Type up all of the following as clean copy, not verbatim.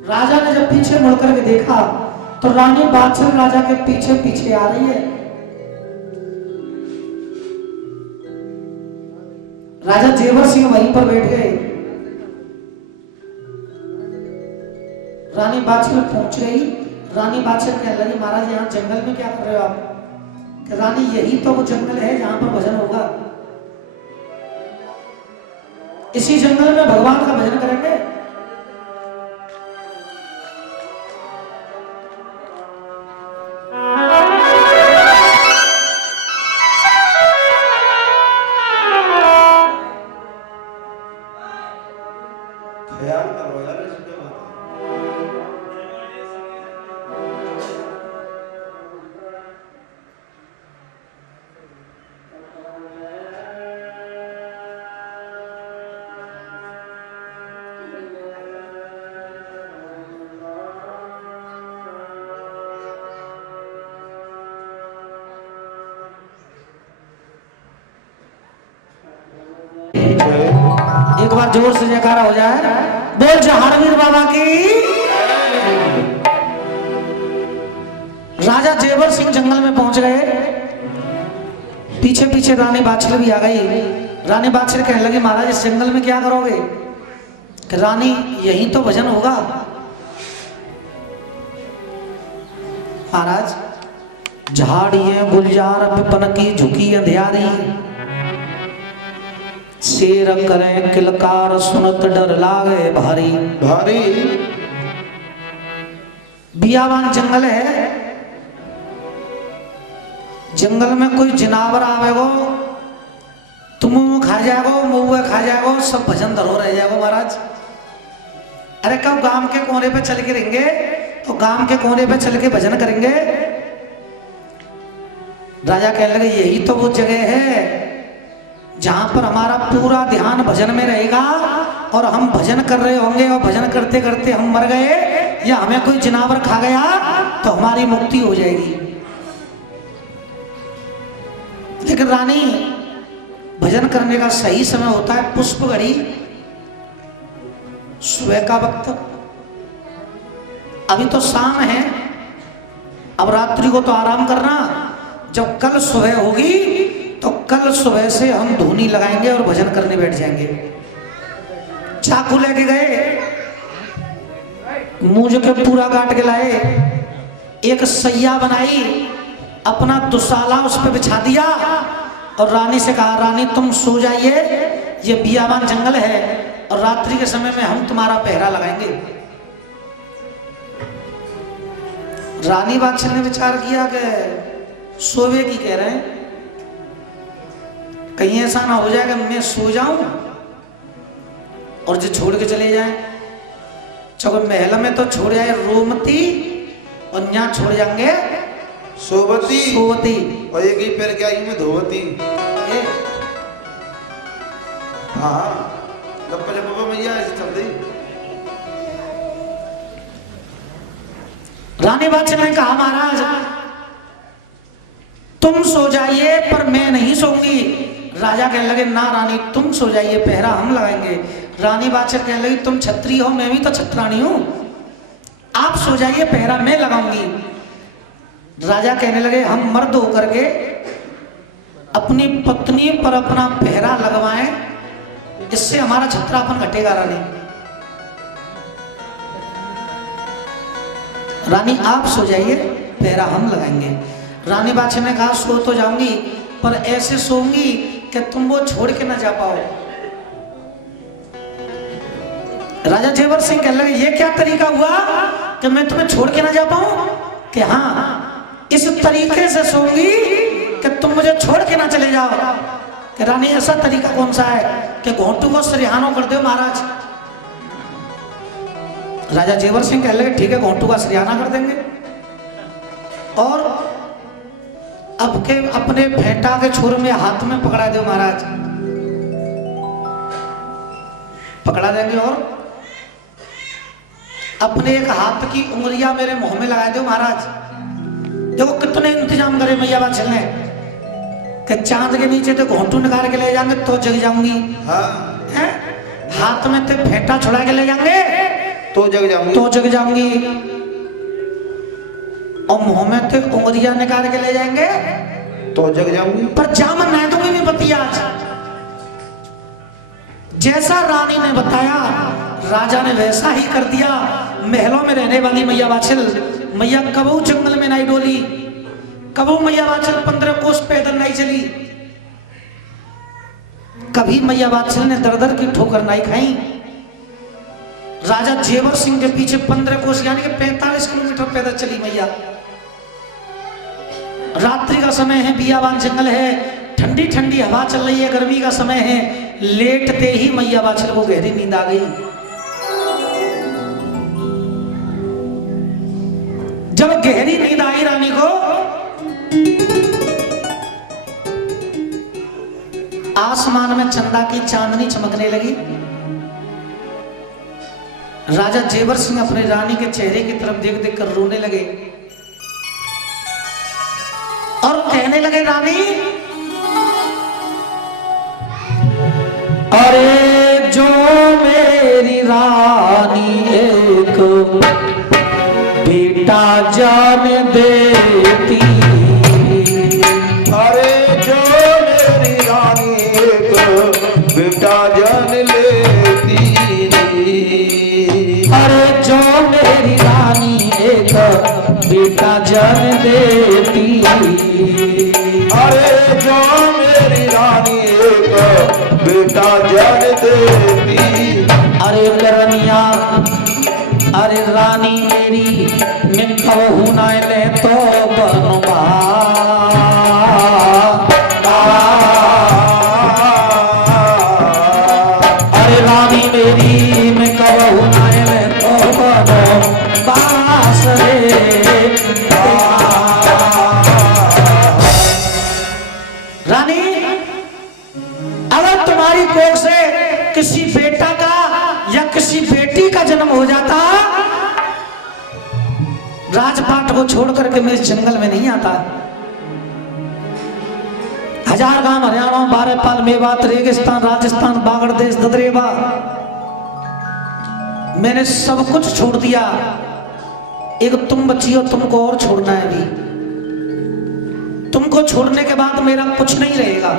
राजा ने जब पीछे मुड़कर के देखा तो रानी बादशाह राजा के पीछे पीछे आ रही है। राजा जेवर सिंह वहीं पर बैठे। रानी बादशाह पहुंच गई। रानी बादशाह कहने लगी, महाराज यहाँ जंगल में क्या कर रहे हो आप? कि रानी यही तो वो जंगल है जहां पर भजन होगा। इसी जंगल में भगवान का भजन करेंगे। एक बार जोर से जयकारा हो जाए। बोल जहांगीर बाबा की। राजा जेवर सिंह जंगल में पहुंच गए। पीछे पीछे रानी बादशाह भी आ गई। रानी बादशाह कहने लगी, महाराज इस जंगल में क्या करोगे? कि रानी यही तो भजन होगा। महाराज झाड़ियां गुलजार पिपन की झुकी अंधियारी, शेर करें किलकार सुनत डर लागे भारी भारी। बियावान जंगल है। जंगल में कोई जनावर आवेगो, तुम खा जाएगो, मुँह खा जाएगो, सब भजन धरो रह जाएगो महाराज। अरे कब गांव के कोने पे चल के रहेंगे तो गांव के कोने पे चल के भजन करेंगे। राजा कहने लगे, यही तो वो जगह है जहां पर हमारा पूरा ध्यान भजन में रहेगा और हम भजन कर रहे होंगे और भजन करते करते हम मर गए या हमें कोई जनावर खा गया तो हमारी मुक्ति हो जाएगी। लेकिन रानी, भजन करने का सही समय होता है पुष्प घड़ी, सुबह का वक्त। अभी तो शाम है, अब रात्रि को तो आराम करना। जब कल सुबह होगी तो कल सुबह से हम धुनी लगाएंगे और भजन करने बैठ जाएंगे। चाकू लेके गए, मूंज के पूरा काट के लाए, एक सैया बनाई, अपना दुसाला उस पर बिछा दिया और रानी से कहा, रानी तुम सो जाइए, ये बियाबान जंगल है और रात्रि के समय में हम तुम्हारा पहरा लगाएंगे। रानी बादशाह ने विचार किया कि सोवे की कह रहे हैं, कहीं ऐसा ना हो जाएगा मैं सो जाऊं और जो छोड़ के चले जाए। चलो महल में तो छोड़ जाए रोमती और यहाँ छोड़ जाएंगे सोवती सोवती और एक ही पैर क्या ही में धोवती। हाँ लप्पा जप्पा मैया ऐसे चल दी। रानी बादशाह ने कहा, महाराज तुम सो जाइए पर मैं नहीं सोऊंगी। राजा कहने लगे, ना रानी तुम सो जाइए, पहरा हम लगाएंगे। रानी बादशाह कहने लगी, तुम छत्री हो, मैं भी तो छत्रानी हूं, आप सो जाइए, पहरा मैं लगाऊंगी। राजा कहने लगे, हम मर्द होकर के अपनी पत्नी पर अपना पहरा लगवाएं, इससे हमारा छत्रापन घटेगा। रानी आप सो जाइए, पहरा हम लगाएंगे। रानी बादशाह ने कहा, सो तो जाऊंगी पर ऐसे सोऊंगी कि तुम वो छोड़ के ना जा पाओ। राजा जेवर सिंह कहने लगे, ये क्या तरीका हुआ कि मैं तुम्हें छोड़ के ना जा पाऊं? कि हाँ, इस तरीके से सोऊंगी कि तुम मुझे छोड़ के ना चले जाओ। कि रानी ऐसा तरीका कौन सा है कि घोंटू को सरिहानो कर दो महाराज। राजा जेवर सिंह कहने लगे, ठीक है घोंटू का सरिहाना कर देंगे और अब के अपने भेंटा के छोर में हाथ में पकड़ा दो महाराज। पकड़ा देंगे और अपने एक हाथ की उंगलियां मेरे मुंह में लगा दो महाराज। देखो कितने इंतजाम करे मैया बात चलने कि चांद के नीचे तो घोंटू निकाल के ले जाएंगे तो जग जाऊंगी। हाँ हाथ में तो भेंटा छुड़ा के ले जाएंगे तो जग जाऊंगी। तो जग जाऊंगी। और मुंह में तो उंगलियां निकाल के ले जाएंगे तो जग जाऊंगी। पर जामन नहीं दूंगी मैं बतिया। जैसा रानी ने बताया राजा ने वैसा ही कर दिया। महलों में रहने वाली मैया वाछिल, मैया कबू जंगल में नहीं डोली, कबू मैया वाछिल 15 कोस पैदल नहीं चली, कभी मैया वाछिल ने दर दर की ठोकर नहीं खाई। राजा जेवर सिंह के पीछे 15 कोस यानी कि 45 किलोमीटर पैदल चली मैया। रात्रि का समय है, बियाबान जंगल है, ठंडी ठंडी हवा चल रही है, गर्मी का समय है। लेटते ही मैया वाछिल को गहरी नींद आ गई। जब गहरी नींद आई रानी को, आसमान में चंदा की चांदनी चमकने लगी। राजा जेवर सिंह अपने रानी के चेहरे की तरफ देख देख कर रोने लगे और कहने लगे, रानी अरे जो मेरी रानी एक बेटा जान देती, अरे जो मेरी रानी एक बेटा जान लेती, अरे जो मेरी रानी एक बेटा जान देती, अरे जो मेरी रानी एक बेटा जान देती। अरे करनिया अरे रानी मेरी मैं कहूँ ना ले तो बनवा, अरे रानी मेरी मैं कहूँ ना ले तो बनवास रे। रानी अगर तुम्हारी कोख से किसी बेटा का या किसी बेटी का जन्म हो जाता, राजपाट को छोड़ करके मैं इस जंगल में नहीं आता। 1000 गांव हरियाणा, 12 पाल, मेवात, रेगिस्तान, राजस्थान, बागड़ देश, ददरेवा, मैंने सब कुछ छोड़ दिया। एक तुम बची हो, तुमको और छोड़ना है अभी। तुमको छोड़ने के बाद मेरा कुछ नहीं रहेगा।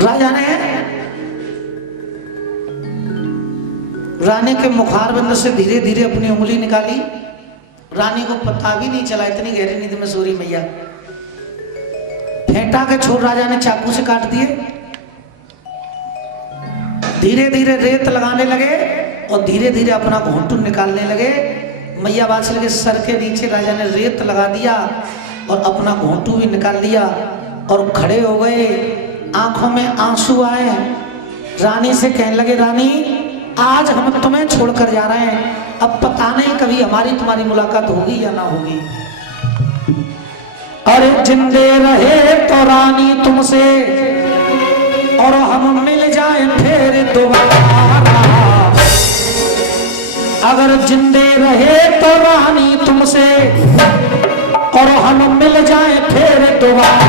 राजा ने रानी के मुखारबंद से धीरे धीरे अपनी उंगली निकाली। रानी को पता भी नहीं चला, इतनी गहरी नींद में सो रही मैया। फेंटा के छोर राजा ने चाकू से काट दिए। धीरे धीरे रेत लगाने लगे और धीरे धीरे अपना घोंटू निकालने लगे। मैया वाछिल के सर के नीचे राजा ने रेत लगा दिया और अपना घोंटू भी निकाल दिया और खड़े हो गए। आंखों में आंसू आए। रानी से कहने लगे, रानी आज हम तुम्हें छोड़कर जा रहे हैं, अब पता नहीं कभी हमारी तुम्हारी मुलाकात होगी या ना होगी। अरे जिंदे रहे तो रानी तुमसे और हम मिल जाए फिर दोबारा, अगर जिंदे रहे तो रानी तुमसे और हम मिल जाए फिर दोबारा,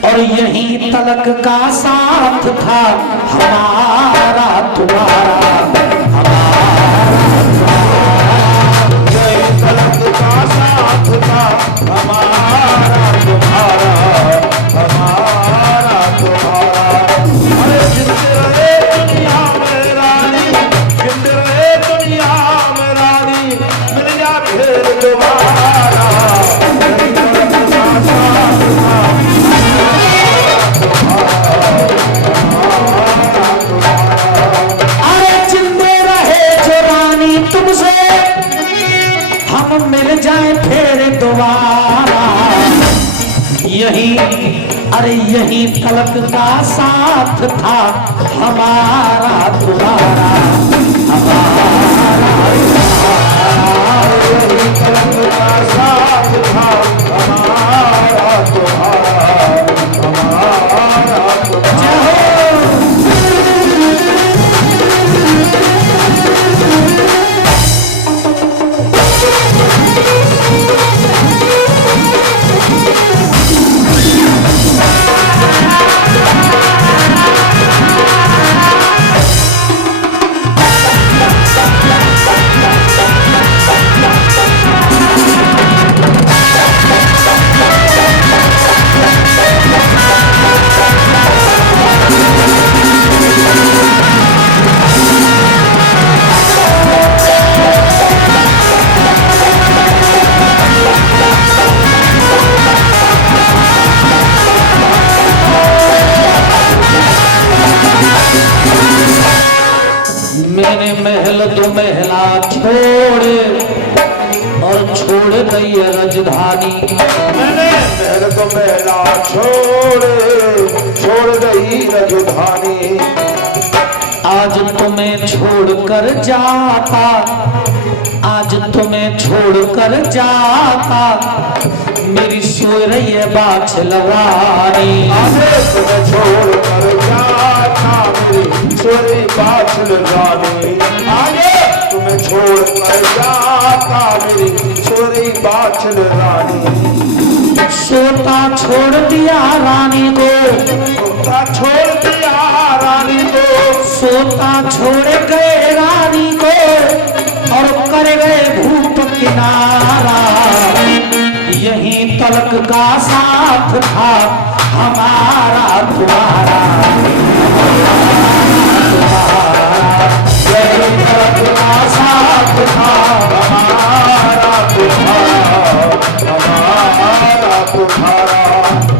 और यही तलक का साथ था हमारा तुम्हारा, यही तलक का साथ था हमारा तुम्हारा, हमारा तुम्हारा। अरे जिंदे रहे दुनिया में रानी, जिंदे रहे दुनिया में रानी, मिल जा फिर दोबारा, यही तलक का साथ था। तुमसे हम मिल जाए फिर दोबारा, यही अरे यही तलक का साथ था हमारा तुम्हारा, हमारा यही तलक का साथ था हमारा तुम्हारा, हमारा तुम्हारा। मैंने महल दो महला छोड़े और छोड़ गई है राजधानी। मैंने महल तो महला छोड़ गई राजधानी। आज तुम्हें छोड़कर जाता, आज तुम्हें छोड़कर जाता, मेरी सो रही है बाछलवानी। आज तुम्हें छोड़कर जाता, मेरी सोरी बाछलवानी। आज तुम्हें छोड़कर जाता, मेरी सोरी बाछलवानी। सोता छोड़ दिया रानी को, सोता छोड़ दिया रानी को, सोता छोड़ गए रानी को और कर गए भूप किनारा। यहीं तलक का साथ था हमारा तुम्हारा, यहीं तलक का साथ था हमारा तुम्हारा, हमारा तुम्हारा।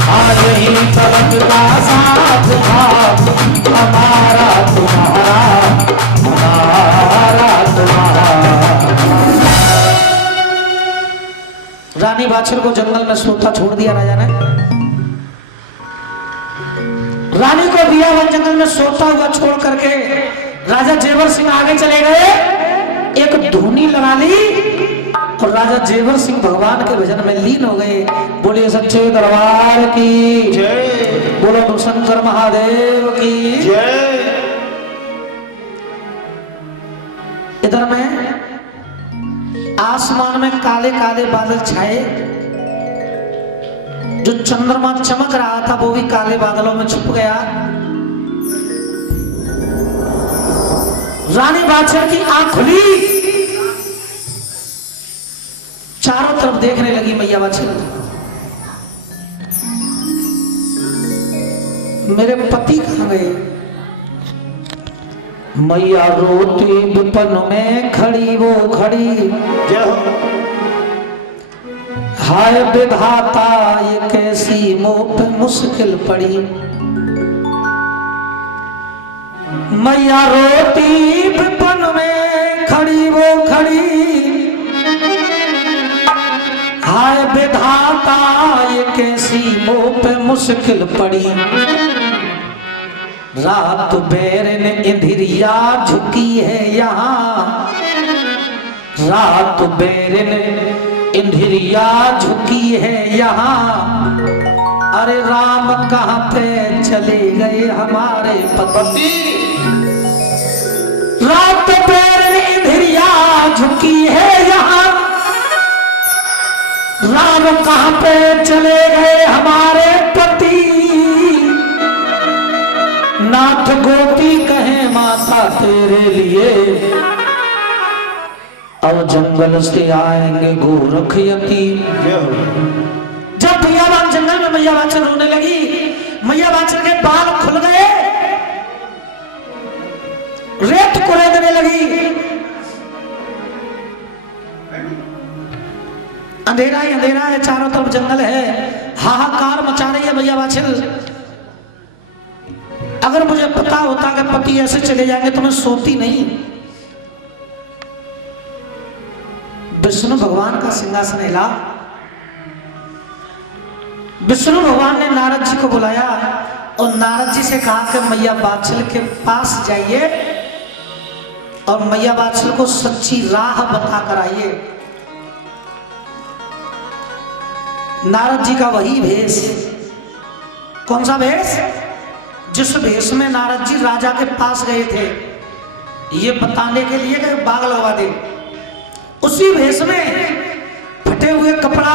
आज यहीं तलक का साथ था हमारा तुम्हारा, हमारा तुम्हारा। रानी बाछड़ को जंगल में सोता छोड़ दिया राजा ने। रानी को दिया वन जंगल में सोता हुआ छोड़ करके राजा जेवर सिंह आगे चले गए। एक धुनी लगा ली और राजा जेवर सिंह भगवान के भजन में लीन हो गए। बोलिए सच्चे दरबार की जय, बोलो शंकर महादेव की जय। इधर में आसमान में काले काले बादल छाए, जो चंद्रमा चमक रहा था वो भी काले बादलों में छुप गया। रानी बादशाह की आंख खुली, चारों तरफ देखने लगी। मैया बादशाह, मेरे पति कहां गए? मैया रोती विपन में खड़ी वो खड़ी, जय हो। हाय विधाता ये कैसी मोह पे मुश्किल पड़ी। मैया रोती विपन में खड़ी वो खड़ी, हाय विधाता ये कैसी मोह पे मुश्किल पड़ी। रात बेरन इंधिरिया झुकी है यहाँ, रात बेरन इंधिरिया झुकी है यहाँ। अरे राम कहाँ पे चले गए हमारे पति। रात बेरन इंधिरिया झुकी है यहाँ, राम कहाँ पे चले गए हमारे पति। नाथ गोपी कहे माता तेरे लिए, अब जंगल से आएंगे गोरख यति। जब भैयाबान जंगल में मैया बाछड़ रोने लगी, मैया बाछड़ के बाल खुल गए, रेत कुरेदने लगी। अंधेरा ही अंधेरा है, चारों तरफ जंगल है, हाहाकार मचा रही है मैया बाछड़। अगर मुझे पता होता कि पति ऐसे चले जाएंगे तो मैं सोती नहीं। विष्णु भगवान का सिंहासन हिला। विष्णु भगवान ने नारद जी को बुलाया और नारद जी से कहा कि मैया बाछड़ के पास जाइए और मैया बाछड़ को सच्ची राह बता कर आइए। नारद जी का वही भेष। कौन सा भेष? जिस भेष में नारद जी राजा के पास गए थे ये बताने के लिए कि बाग लगवा दे, उसी भेष में फटे हुए कपड़ा,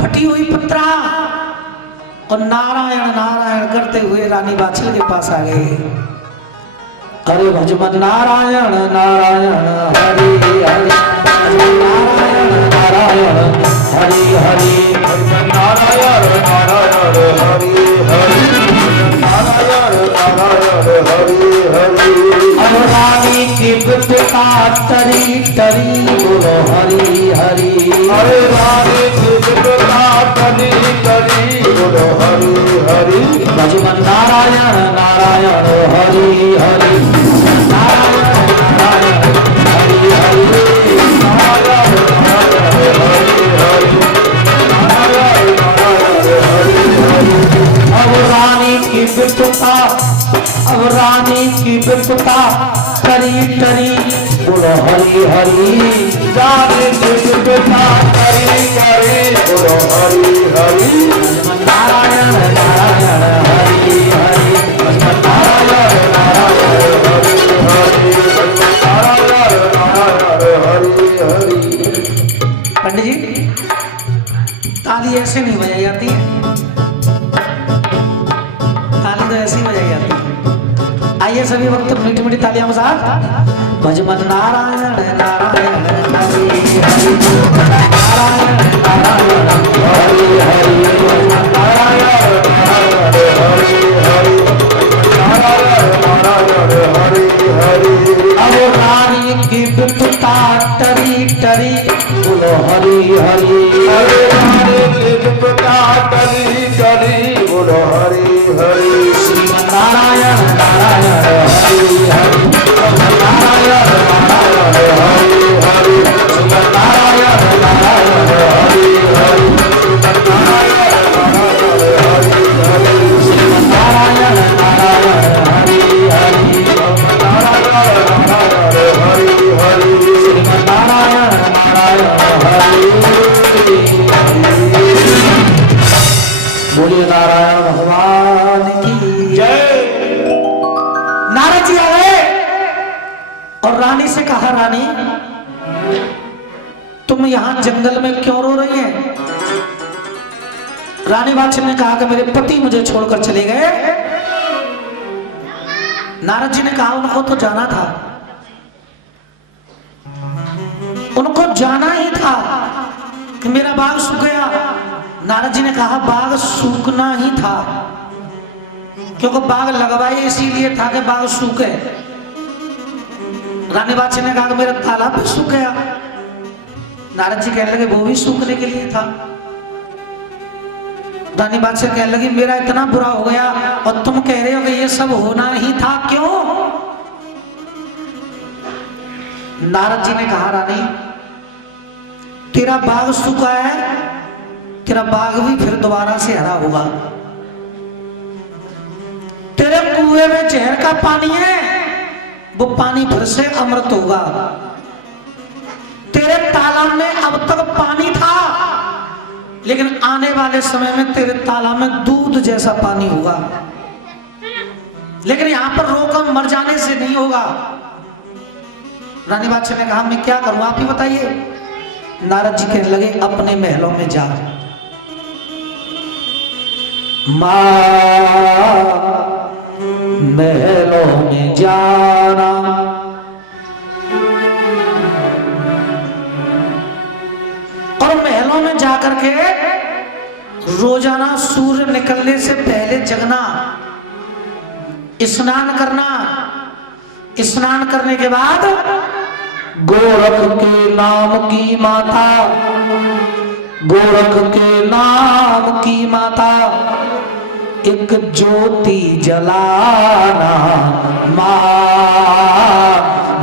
फटी हुई पत्रा और नारायण नारायण करते हुए रानी बाछड़ के पास आ गए। अरे भजमन नारायण नारायण हरि हरि, नारायण नारायण हरि हरि, नारायण नारायण हरि हरि, नारायण नारायण हरि हरि। अब रानी की विपता तरी तरी बोलो हरि हरि। अरे रानी की विपता तरी तरी बोलो हरि हरि। भजमन नारायण नारायण हरि हरि, नारायण नारायण रानी की विपता टरी टरी बोलो हरि हरि जाने की विपता करी करी बोलो हरि हरि नारायण नारायण हरि हरि नारायण नारायण हरि हरि नारायण नारायण हरि हरि। पंडित जी ताली ऐसे नहीं बजाई जाती है, ताली तो ऐसे ही बजाई जाती है। आइए सभी वक्त मीठी मीठी तालियां के साथ भजमन नारायण नारायण हरि हरि नारायण नारायण हरि हरि नारायण नारायण हरि हरि नारायण नारायण हरि हरि। अब रानी की विपता टरी टरी बोलो हरि हरि हरे हरे की विपता टरी टरी बोलो हरि हरि नारायण नारायण हरि हरि नारायण नारायण हरि हरि नारायण नारायण हरि हरि नारायण नारायण हरि हरि नारायण नारायण हरि हरि नारायण नारायण हरि हरि नारायण नारायण हरि बोलिए नारायण भगवान की जय। नारद जी आए और रानी से कहा रानी तुम यहां जंगल में क्यों रो रही हैं? रानी बादशाह ने कहा कि मेरे पति मुझे छोड़कर चले गए। नारद जी ने कहा उनको तो जाना था, उनको जाना ही था कि मेरा बाग सूख गया। नारद जी ने कहा बाग सूखना ही था, क्योंकि बाग लगवाए इसीलिए था कि बाग सूखे। रानी बादशाह ने कहा कि मेरा तालाब भी सूख गया। नारद जी कहने लगे वो भी सूखने के लिए था। रानी बादशाह कहने लगी मेरा इतना बुरा हो गया और तुम कह रहे हो कि ये सब होना ही था, क्यों? नारद जी ने कहा रानी तेरा बाग सूखा है, तेरा बाग भी फिर दोबारा से हरा होगा। तेरे कुएं में जहर का पानी है, वो पानी फिर से अमृत होगा। तेरे तालाब में अब तक पानी था, लेकिन आने वाले समय में तेरे तालाब में दूध जैसा पानी होगा। लेकिन यहां पर रोक मर जाने से नहीं होगा। रानी बादशाह ने कहा मैं क्या करूं, आप ही बताइए। नारद जी कहने लगे अपने महलों में जा। महलों में जाना और महलों में जाकर के रोजाना सूर्य निकलने से पहले जगना, स्नान करना, स्नान करने के बाद गोरख के नाम की माता, गोरख के नाम की माता एक ज्योति जलाना। माँ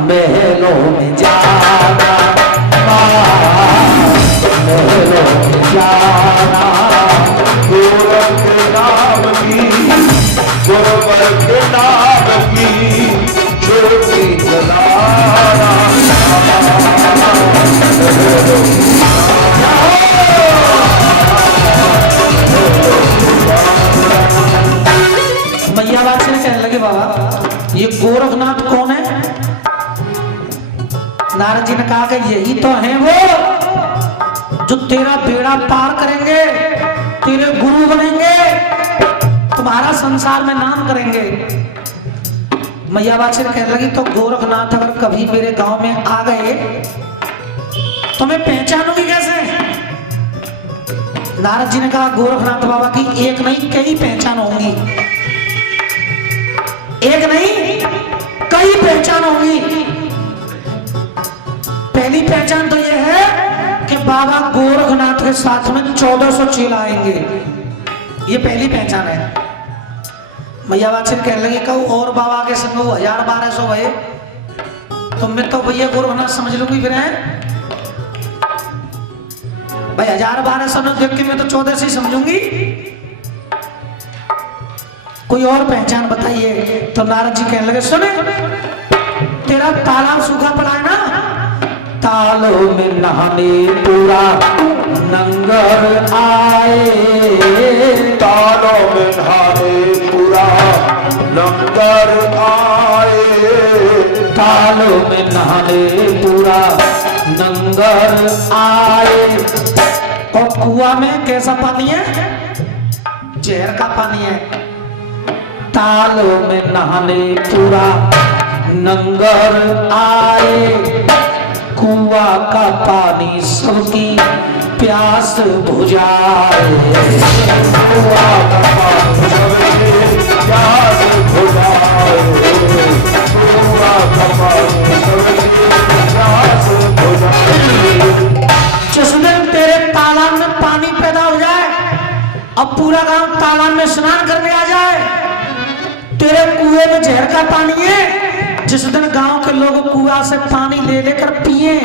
महलों में जाना, माँ महलों में जाना। गोरख के नाम की, गोरख के नाम की ज्योति जलाना। मैया बात से कहने लगे बाबा ये गोरखनाथ कौन है? नारद जी ने कहा कि यही तो है वो जो तेरा बेड़ा पार करेंगे, तेरे गुरु बनेंगे, तुम्हारा संसार में नाम करेंगे। मैया बात से कहने लगी तो गोरखनाथ अगर कभी मेरे गांव में आ गए तो मैं पहचानूंगी कैसे? नारद जी ने कहा गोरखनाथ बाबा की एक नहीं कई पहचान होंगी, एक नहीं कई पहचान होंगी। पहली पहचान तो यह है कि बाबा गोरखनाथ के साथ में 1400 चेला आएंगे, ये पहली पहचान है। मैया बात कहने लगी कहूँ और बाबा के संग 1000-1200 भये तो मैं तो भैया गोरखनाथ समझ लूंगी फिर है भाई। 1000-1200 देख के मैं तो 1400 ही समझूंगी। कोई और पहचान बताइए। तो नारद जी कहने लगे सुने, तेरा तालाब सूखा पड़ा है ना, तालों में नहाने पूरा नंगर आए, तालों में नहाने पूरा लंगर आए, तालों में नहाने पूरा नंगर आए। और कुआ में कैसा पानी है? जहर का पानी है। तालों में नहाने पूरा नंगर आए, कुआ का पानी सबकी प्यास बुझाए, कुआ का पानी सबकी प्यास बुझाए, कुआ का पानी सबकी प्यास बुझाए। जिस दिन तेरे तालाब में पानी पैदा हो जाए, अब पूरा गांव तालाब में स्नान करने आ जाए, तेरे कुएं में जहर का पानी है, जिस दिन गांव के लोग कुआ से पानी ले लेकर पिए,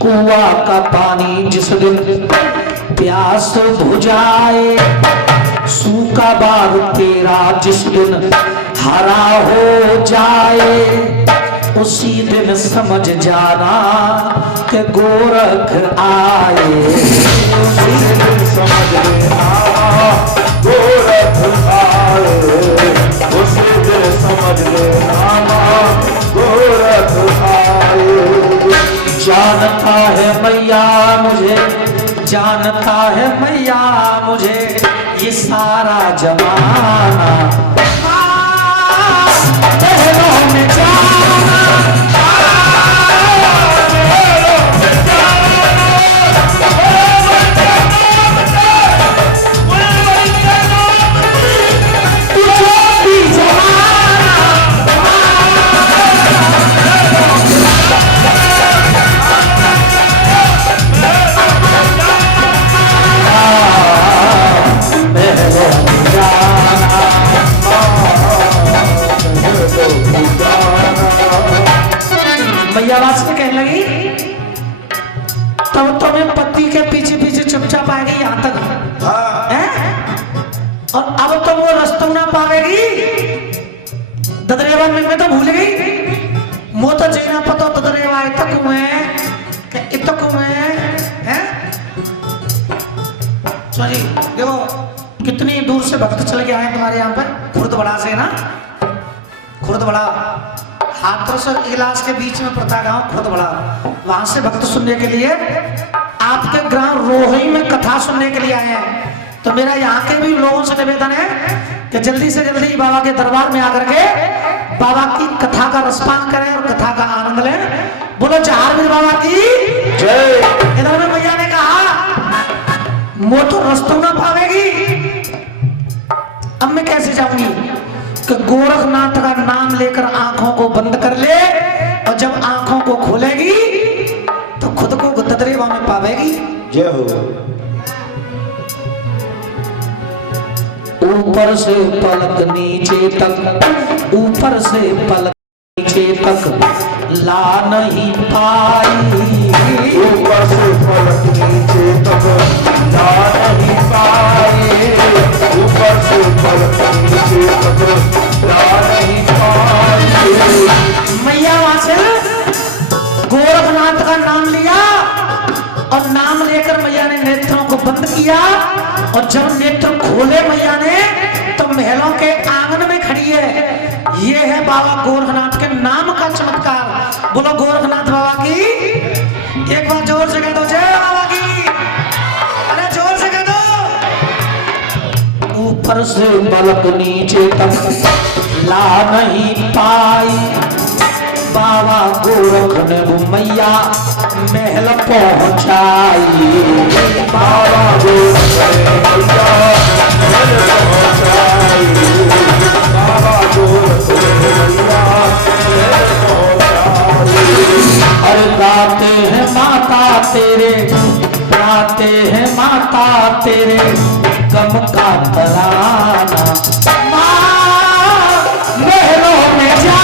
कुआ का पानी जिस दिन प्यास बुझाए, सूखा बाग तेरा जिस दिन हरा हो जाए, उसी दिन समझ जाना कि गोरख आए, उसी दिन समझ लेना गोरख आए, उसी दिन समझ लेना गोरख आए। जानता है मैया मुझे, जानता है मैया मुझे ये सारा जमाना, पहलों में जाना, तुझे भी जमाना, मैया बात से कहने लगी, तब तुम्हें पति के पीछे पीछे चुपचाप आएगी यहाँ तक है? और अब तो वो रास्ता ना पाएगी, ददरेवा में तो भूल गई, मो तो जीना पता ददरेवा इतक हुए इतक हुए हैं। सॉरी देखो कितनी दूर से भक्त चल के आए तुम्हारे यहाँ पर, खुर्दबड़ा से ना, खुर्दबड़ा हाथरस और इगलास के बीच में पड़ता गांव खुर्दबड़ा, वहां से भक्त सुनने के लिए आपके ग्राम रोहिणी में कथा सुनने के लिए आए हैं। तो मेरा यहाँ के भी लोगों से निवेदन है कि जल्दी से जल्दी बाबा के दरबार में आकर के बाबा की कथा का रसपान करें और कथा का आनंद लें। बोलो जहार बाबा की जय। इधर में भैया ने कहा मो तो रस्तों ना पावेगी, अब मैं कैसे जाऊंगी कि गोरखनाथ का नाम लेकर आंखों को बंद कर ले, और जब आंखों को खोलेगी तो खुद को ददरेवा में पावेगी। जय हो। ऊपर से पलक नीचे तक, ऊपर से पलक नीचे तक ला नहीं पाई, ऊपर से पलक नीचे तक ला नहीं पाए, ऊपर से पलक नीचे तक ला नहीं पाए। मैया वहां से गोरखनाथ का नाम लिया, और नाम लेकर मैया ने नेत्रों को बंद किया, और जब नेत्र खोले मैया ने तो महलों के आंगन में खड़ी है। ये है बाबा गोरखनाथ के नाम का चमत्कार। बोलो गोरखनाथ बाबा की एक बार जोर से कह दो, जय बाबा की, अरे जोर से कह दो। ऊपर से पलक नीचे तक ला नहीं पाई, बाबा गोरख ने वो मैया महल पहुंचाई, बाबा गोरख ने मैया महल पहुंचाई, बाबा गोरख ने मैया महल पहुंचाई। अरे गाते हैं माता तेरे, गाते हैं माता तेरे गम का तराना, माँ महलों में जा,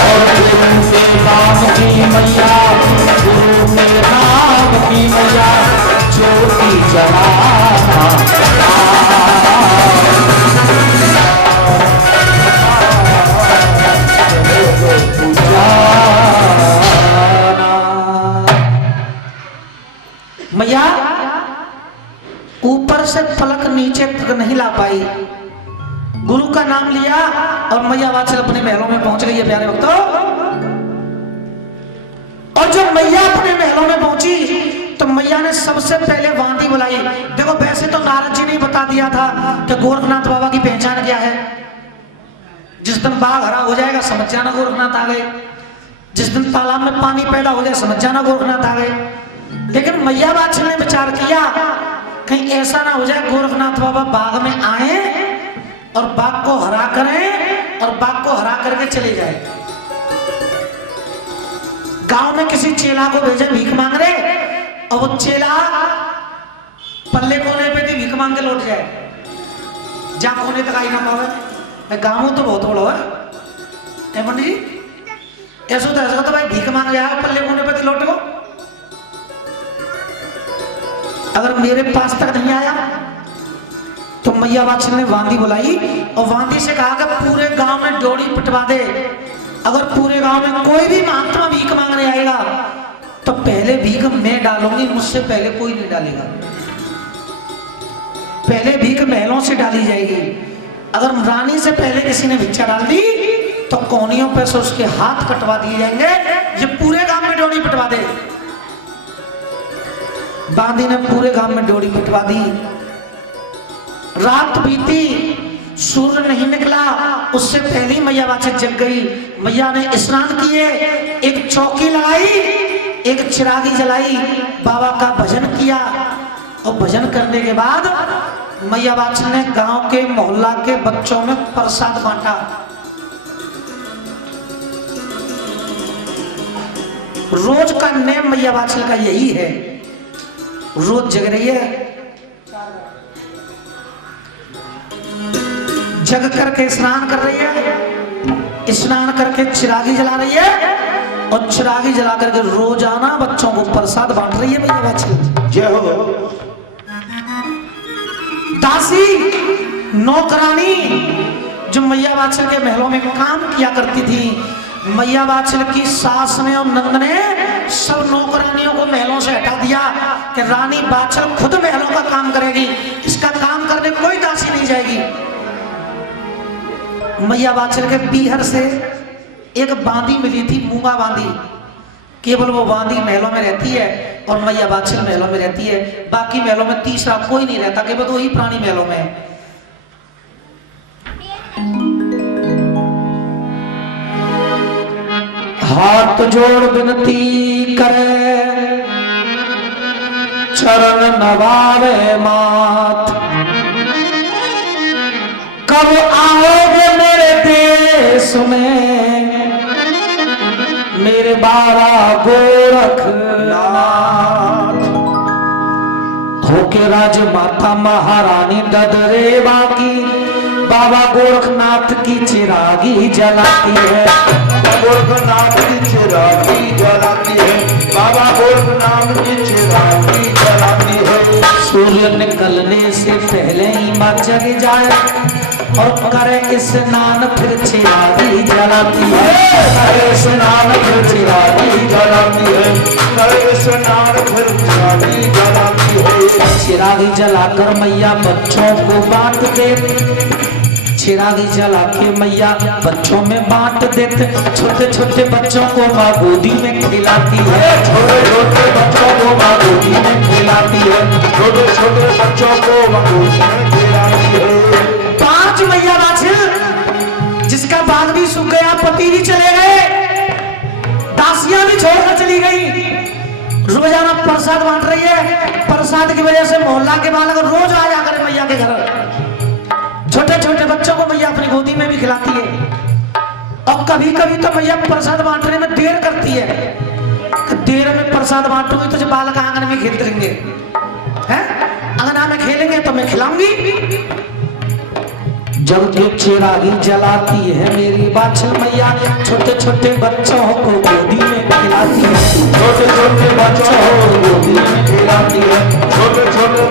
और नाम की मैया जलाना। मैया ऊपर से पलक नीचे तक नहीं ला पाई, गुरु का नाम लिया और मैया वात्सल अपने महलों में पहुंच गई है प्यारे भक्तों। और जब मैया अपने महलों में पहुंची तो मैया ने सबसे पहले वांदी बुलाई। देखो वैसे तो नारद जी ने बता दिया था कि गोरखनाथ बाबा की पहचान क्या है। जिस दिन बाघ हरा हो जाएगा समझ जाना गोरखनाथ आ गए, जिस दिन तालाब में पानी पैदा हो जाए समझ जाना गोरखनाथ आ गए। लेकिन मैया वात्सल ने विचार किया कहीं ऐसा ना हो जाए गोरखनाथ बाबा बाघ में आए और बाघ को हरा करें और बाघ को हरा करके चले जाए। गांव में किसी चेला को भेजे भीख मांग रहे और वो चेला पल्ले कोने पे थी भीख मांग के लौट जाए, जहां कोने तक आई ना पावे। मैं गांव तो बहुत बड़ा है पंडित जी, ऐसा तो भाई भीख मांग जाए पल्ले कोने पे थी लौट को, अगर मेरे पास तक नहीं आया तो मैया वात्सल ने वांदी बुलाई और वांदी से कहा कि पूरे गांव में डोरी पिटवा दे। अगर पूरे गांव में कोई भी महात्मा भीख मांगने आएगा तो पहले भीख मैं डालूंगी, मुझसे पहले कोई नहीं डालेगा। पहले भीख महलों से डाली जाएगी। अगर रानी से पहले किसी ने भिक्षा डाल दी तो कोनियों पे से उसके हाथ कटवा दिए जाएंगे। ये पूरे गांव में डोरी पिटवा दे। बांदी ने पूरे गांव में डोरी पिटवा दी। रात बीती, सूर्य नहीं निकला, उससे पहले मैया वात्सल जग गई। मैया ने स्नान किए, एक चौकी लगाई, एक चिरागी जलाई, बाबा का भजन किया और भजन करने के बाद मैया वात्सल ने गांव के मोहल्ला के बच्चों में प्रसाद बांटा। रोज का नेम मैया वात्सल का यही है। रोज जग रही है, जग करके स्नान कर रही है, स्नान करके चिरागी जला रही है और चिरागी जला करके रोजाना बच्चों को प्रसाद बांट रही है मैया वात्सल। जय हो। दासी नौकरानी जो मैया वात्सल के महलों में काम किया करती थी, मैया वात्सल की सास ने और नंद ने सब नौकरानियों को महलों से हटा दिया कि रानी वात्सल खुद महलों का काम करेगी, इसका काम करने कोई दासी नहीं जाएगी। मैया वात्सल के बीहर से एक बांदी मिली थी, मूंगा बांदी। केवल वो बांदी महलों में रहती है और मैया वात्सल महलों में रहती है। बाकी महलों में तीसरा कोई नहीं रहता, केवल वही प्राणी महलों में है। हाथ जोड़ विनती करे, चरण नवावे मात, कब आओगे मेरे देश में मेरे बाबा गोरखनाथ। होके राजमाता महारानी ददरेवा की बाबा गोरखनाथ की चिरागी जलाती है। गोरखनाथ की चिरागी जलाती है, बाबा गोरखनाथ की चिरागी जलाती है। सूर्य निकलने से पहले ही मां जग जाए और करे स्नान फिर चिरागी जलाती है। करे स्नान फिर चिरागी जलाती है, करे स्नान फिर चिरागी जलाती है। चिरागी जलाकर मैया बच्चों को बांट दे, चिरागी जला के मैया बच्चों में बांट देते। छोटे छोटे बच्चों को माँ गोदी में खिलाती है, छोटे छोटे बच्चों को माँ गोदी में खिलाती है, छोटे छोटे बच्चों को माँ गोदी में खिलाती है। 5 मैया वात्सल जिसका बाग भी सूख गया, पति भी चले गए, दासियां भी छोड़कर चली गई, रोजाना प्रसाद बांट रही है। प्रसाद की वजह से मोहल्ला के बालक रोज आ जाकर मैया के घर, छोटे छोटे बच्चों को मैया अपनी गोदी में भी खिलाती है। और कभी कभी तो मैया प्रसाद बांटने में देर करती है, देर में प्रसाद बांटूंगी तो जो बालक आंगन में खेलते रहेंगे, हैं अंगना में खेलेंगे तो मैं खिलाऊंगी। जब जो चिरागी जलाती है मेरी वात्सल मैया, छोटे छोटे बच्चों को गोदी में खिलाती है, छोटे छोटे बच्चों को गोदी में खिलाती है, छोटे छोटे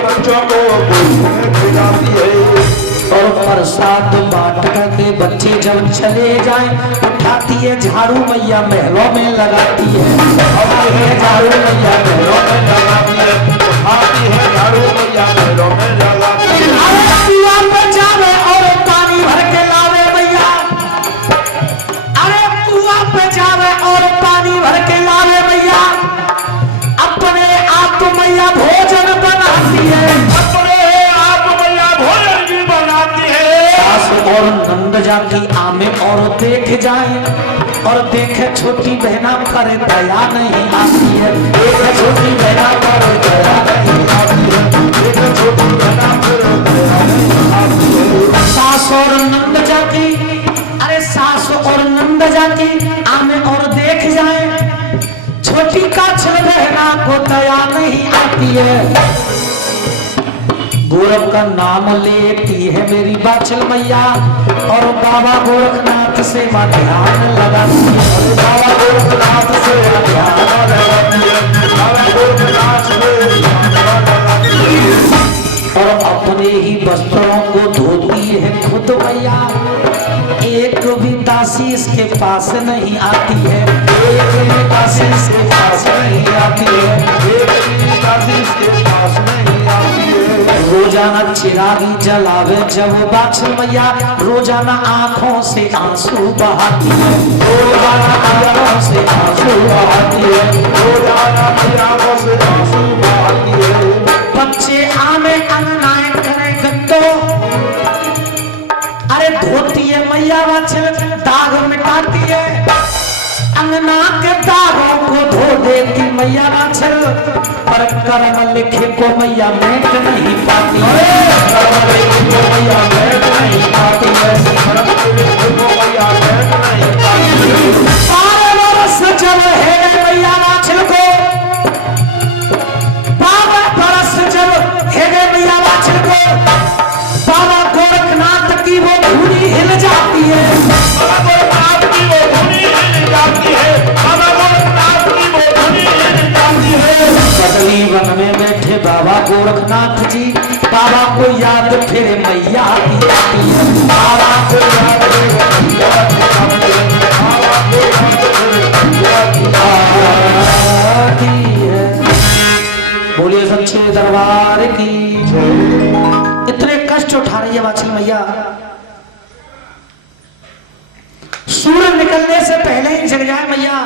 चले जाए। उठाती है झाड़ू मैया महलों में लगाती है, उठाती है झाड़ू मैया महलों में लगाती है, आती है झाड़ू मैया महलों में लगाती है। अरे कुआं पे जावे और पानी भर के लावे मैया, अरे कुआं पे जावे और पानी भर के लावे मैया, अपने आप मैया भोजन बनाती है, अपने आप मैया भोजन भी बनाती है। सास और नंद जाती आमे और देख जाए, और देखे छोटी बहना करे दया नहीं आती है, देखे छोटी बहना करे दया नहीं आती है, देखे छोटी बहना करे दया नहीं आती है। सास और नंद जाती, अरे सास और नंद जाती आमे और देख जाए, छोटी काछल बहना को दया नहीं आती है। गोरख का नाम लेती है मेरी बाछल मैया, और बाबा गोरखनाथ से मां ध्यान लगाती है, बाबा गोरखनाथ से ध्यान लगाती है, बाबा गोरखनाथ से ध्यान लगाती है। और अपने ही वस्त्रों को धोती है खुद मैया, एक भी दासी इसके पास नहीं आती है, एक भी दासी इसके पास नहीं आती है, एक भी दासी इसके पास नहीं आती है। रोजाना चिरागी जलावे जब बाछल मैया, रोजाना आंखों से आंसू बहाती है, रोजाना आंखों से आंसू बहाती है, रोजाना आंखों से आंसू बहाती है। बच्चे आमे अंगनाएं करे गट्टो, अरे धोती है मैया बाछल दाग मिटाती है, अंगना के दागों को धो देती मैया बाछल, पर कर्म लिखे को मैया मेट नहीं पाती है, कर्म लिखे को मैया मेट नहीं पाती है, कर्म लिखे को मैया मेट नहीं पाती है। सारे बरस जब है मैया बाछल को, 12 बरस जब है मैया बाछल को, बाबा गोरखनाथ की वो धूनी हिल जाती है, बाबा गोरखनाथ की वो धुनी हिल जाती है, बाबा गोरखनाथ की वो धुनी हिल जाती है। कदली वन में बैठे बाबा गोरखनाथ जी, बाबा को याद फिर मैया आती है, बाबा को याद फिर मैया आती है, बाबा को याद फिर मैया आती है। बोलिए सच्चे दरबार की। इतने कष्ट उठा रही है बाछल मैया, सूरज निकलने से पहले ही जग जाए मैया,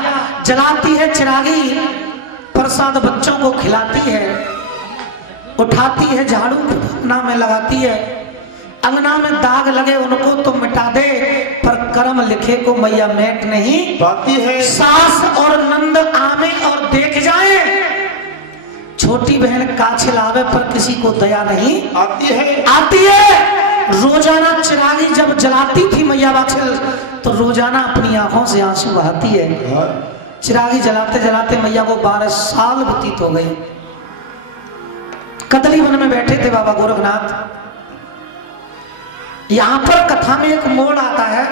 जलाती है चिरागी, प्रसाद बच्चों को खिलाती है, उठाती है झाड़ू अंगना में लगाती है, अंगना में दाग लगे उनको तो मिटा दे, पर कर्म लिखे को मैया मेट नहीं पाती है। सास और नंद आमे और देख जाए, छोटी बहन काछिल आवे पर किसी को दया नहीं आती है। आती है। रोजाना चिरागी जब जलाती थी मैया बाछल, तो रोजाना अपनी आंखों से आंसू बहाती है। चिरागी जलाते जलाते मैया को 12 साल व्यतीत हो गए। कदली वन में बैठे थे बाबा गोरखनाथ। यहां पर कथा में एक मोड़ आता है,